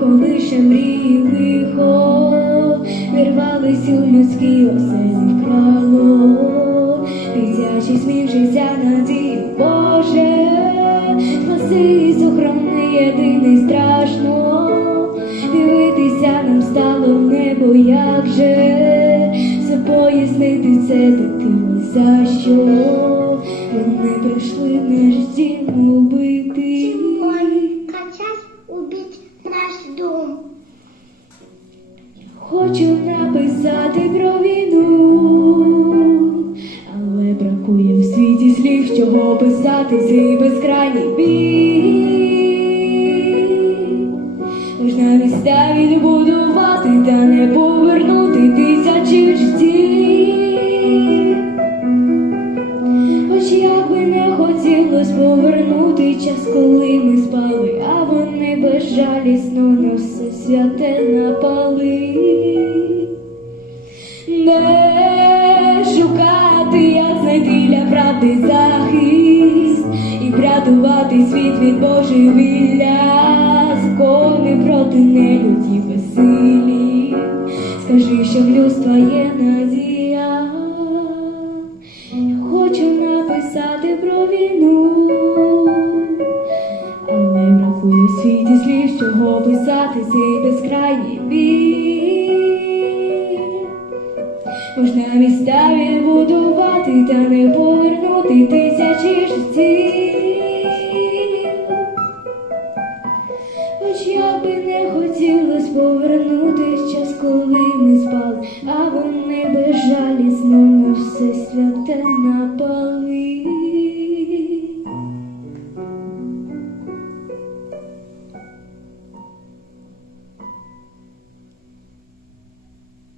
колише мрії лихо, вирвались у людські оселі вкрало, дитячий сміх життя надії Боже, спаси сохрани єдиний страшно, дивитися нам стало в небо, як же, все пояснити це дитині за що, вони прийшли в наш Хочу написати про війну, але бракує в світі слів, чого писати цей безкрайній бій. Можна міста відбудувати та не повернути тисячі життів. Хоч як би не хотілось повернути час, коли ми вони безжалісно на все святе напали. Де шукати, як знайти для правди захист і врятувати світ від Божевілля, закони проти нелюді безсилі. Скажи, що в людства є надія. Хочу написати про війну, світі слів, чого писати цей безкрайній бій. Можна міста відбудувати та не повернути тисячі життів. Хоч я би не хотілось повернути час, коли ми спали, а вони безжалісно на все святе